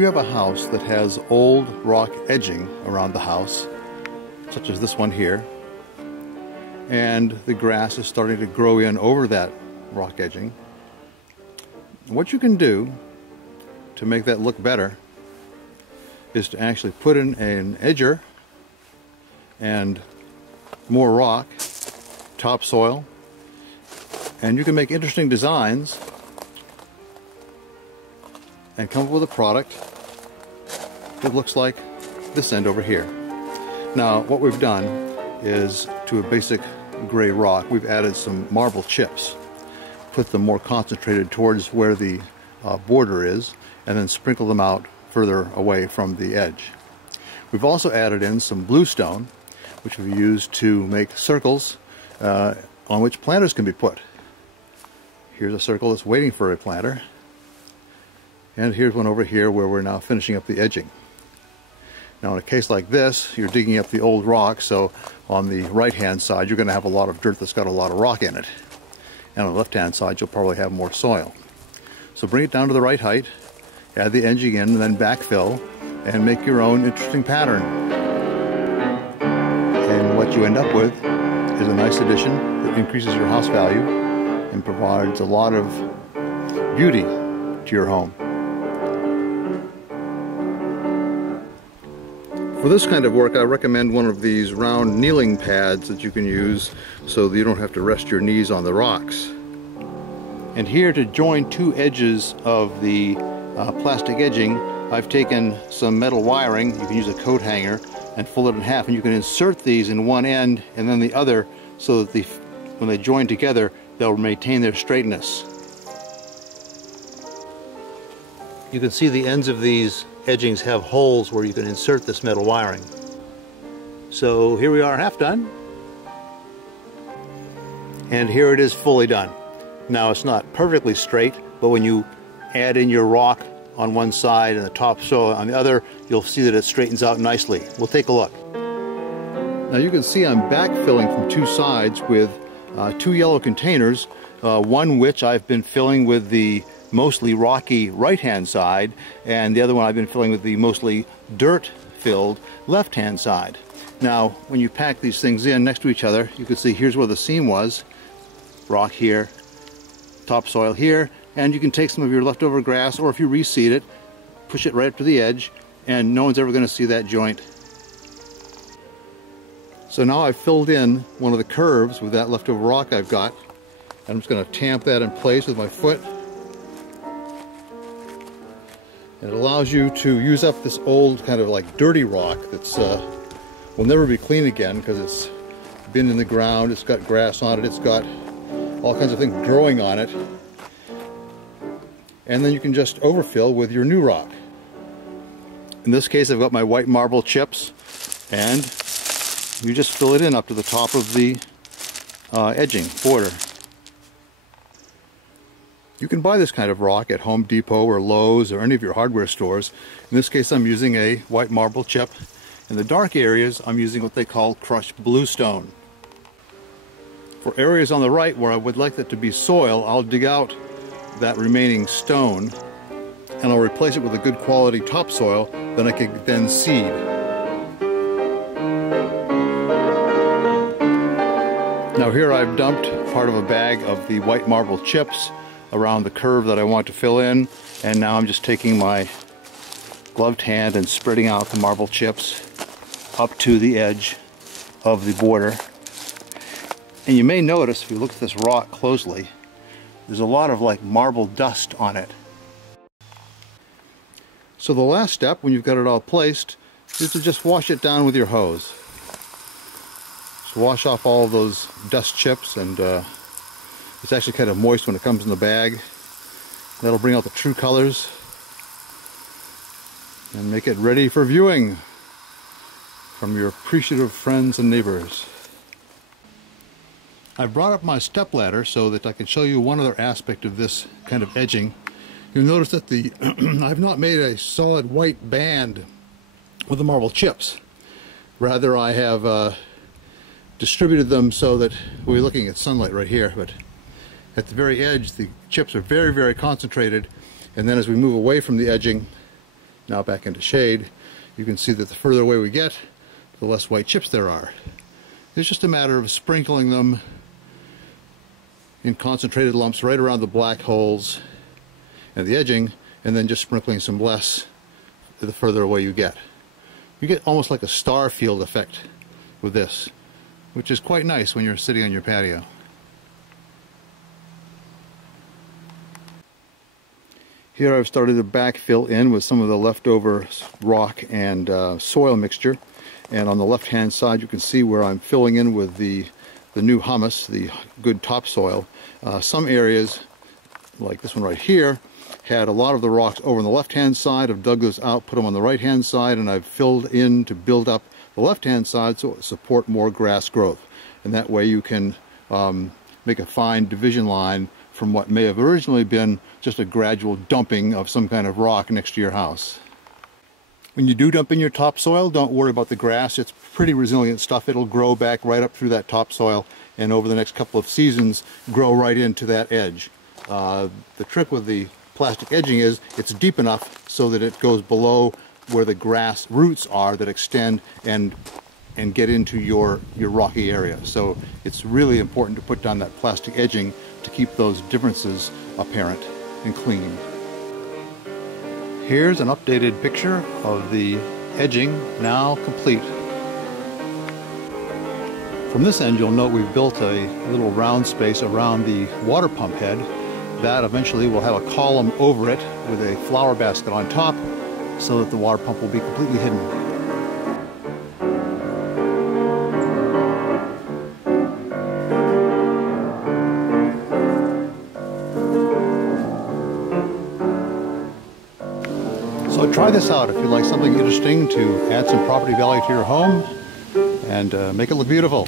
you have a house that has old rock edging around the house, such as this one here, and the grass is starting to grow in over that rock edging, what you can do to make that look better is to actually put in an edger and more rock, topsoil, and you can make interesting designs and come up with a product that looks like this end over here. Now what we've done is, to a basic gray rock, we've added some marble chips, put them more concentrated towards where the border is, and then sprinkle them out further away from the edge. We've also added in some bluestone, which we've used to make circles on which planters can be put. Here's a circle that's waiting for a planter, and here's one over here where we're now finishing up the edging. Now in a case like this, you're digging up the old rock, so on the right hand side you're going to have a lot of dirt that's got a lot of rock in it, and on the left hand side you'll probably have more soil. So bring it down to the right height, add the edging in, and then backfill, and make your own interesting pattern. And what you end up with is a nice addition that increases your house value and provides a lot of beauty to your home. For this kind of work, I recommend one of these round kneeling pads that you can use so that you don't have to rest your knees on the rocks. And here, to join two edges of the plastic edging, I've taken some metal wiring. You can use a coat hanger and fold it in half, and you can insert these in one end and then the other, so that when they join together they'll maintain their straightness. You can see the ends of these edgings have holes where you can insert this metal wiring. So here we are, half done, and here it is fully done. Now it's not perfectly straight, but when you add in your rock on one side and the topsoil on the other, you'll see that it straightens out nicely. We'll take a look. Now you can see I'm backfilling from two sides with two yellow containers, one which I've been filling with the mostly rocky right-hand side, and the other one I've been filling with the mostly dirt-filled left-hand side. Now, when you pack these things in next to each other, you can see here's where the seam was. Rock here, topsoil here, and you can take some of your leftover grass, or if you reseed it, push it right up to the edge, and no one's ever going to see that joint. So now I've filled in one of the curves with that leftover rock I've got, and I'm just going to tamp that in place with my foot. And it allows you to use up this old kind of like dirty rock that's will never be clean again, because it's been in the ground, it's got grass on it, it's got all kinds of things growing on it. And then you can just overfill with your new rock. In this case I've got my white marble chips, and you just fill it in up to the top of the edging border. You can buy this kind of rock at Home Depot or Lowe's or any of your hardware stores. In this case I'm using a white marble chip. In the dark areas I'm using what they call crushed bluestone. For areas on the right where I would like that to be soil, I'll dig out that remaining stone and I'll replace it with a good quality topsoil that I can then seed. Now here I've dumped part of a bag of the white marble chips around the curve that I want to fill in, and now I'm just taking my gloved hand and spreading out the marble chips up to the edge of the border. And you may notice, if you look at this rock closely, there's a lot of like marble dust on it. So the last step, when you've got it all placed, is to just wash it down with your hose. Just wash off all of those dust chips, and it's actually kind of moist when it comes in the bag. That'll bring out the true colors and make it ready for viewing from your appreciative friends and neighbors. I've brought up my stepladder so that I can show you one other aspect of this kind of edging. You'll notice that I've not made a solid white band with the marble chips. Rather, I have distributed them so that we're looking at sunlight right here, but at the very edge the chips are very, very concentrated, and then as we move away from the edging now back into shade, you can see that the further away we get, the less white chips there are. It's just a matter of sprinkling them in concentrated lumps right around the black holes and the edging, and then just sprinkling some less the further away you get. You get almost like a star field effect with this, which is quite nice when you're sitting on your patio. Here I've started to backfill in with some of the leftover rock and soil mixture, and on the left hand side you can see where I'm filling in with the new humus, the good topsoil. Some areas, like this one right here, had a lot of the rocks over on the left hand side. I've dug those out, put them on the right hand side, and I've filled in to build up the left hand side so it support more grass growth. And that way you can make a fine division line from what may have originally been just a gradual dumping of some kind of rock next to your house. When you do dump in your topsoil, don't worry about the grass. It's pretty resilient stuff. It'll grow back right up through that topsoil, and over the next couple of seasons grow right into that edge. The trick with the plastic edging is it's deep enough so that it goes below where the grass roots are that extend and get into your rocky area. So it's really important to put down that plastic edging to keep those differences apparent and clean. Here's an updated picture of the edging, now complete. From this end you'll note we've built a little round space around the water pump head. That eventually will have a column over it with a flower basket on top so that the water pump will be completely hidden. So try this out if you'd like something interesting to add some property value to your home and make it look beautiful.